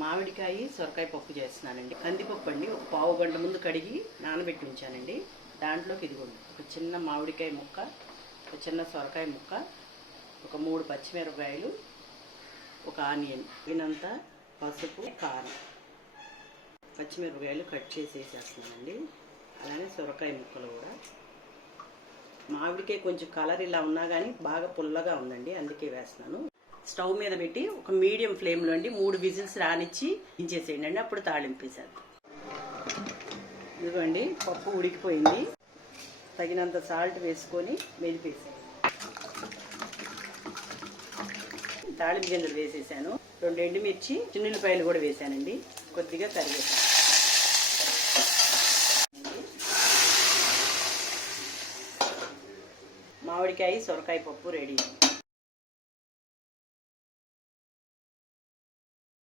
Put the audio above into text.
మామిడికాయ సొరకాయ పప్పు చేస్తున్నానండి. కందిపప్పు అండి, ఒక పావు గంట ముందు కడిగి నానబెట్టి ఉంచానండి. దాంట్లోకి ఇదిగోండి ఒక చిన్న మామిడికాయ ముక్క, ఒక చిన్న సొరకాయ ముక్క, ఒక 3 పచ్చిమిరపకాయలు, ఒక ఆనియన్, తగినంత పసుపు, కారం, పచ్చిమిరపకాయలు కట్ చేసి వేసేస్తున్నానండి. అలానే సొరకాయ ముక్కలు కూడా. మామిడికాయ కొంచెం కలర్ ఇలా ఉన్నా కానీ బాగా పుల్లగా ఉందండి, అందుకే వేస్తున్నాను. స్టవ్ మీద పెట్టి ఒక మీడియం ఫ్లేమ్లో అండి 3 విజిల్స్ రానిచ్చి దించేసేయండి అండి. అప్పుడు తాళింపేసాను. ఇదిగోండి పప్పు ఉడికిపోయింది. తగినంత సాల్ట్ వేసుకొని మెదిపేసాను. తాళింపు గింజలు వేసేసాను. 2 ఎండుమిర్చి, చిన్నుల్లిపాయలు కూడా వేసానండి. కొద్దిగా కరివేపాకు. మామిడికాయ సొరకాయ పప్పు రెడీ.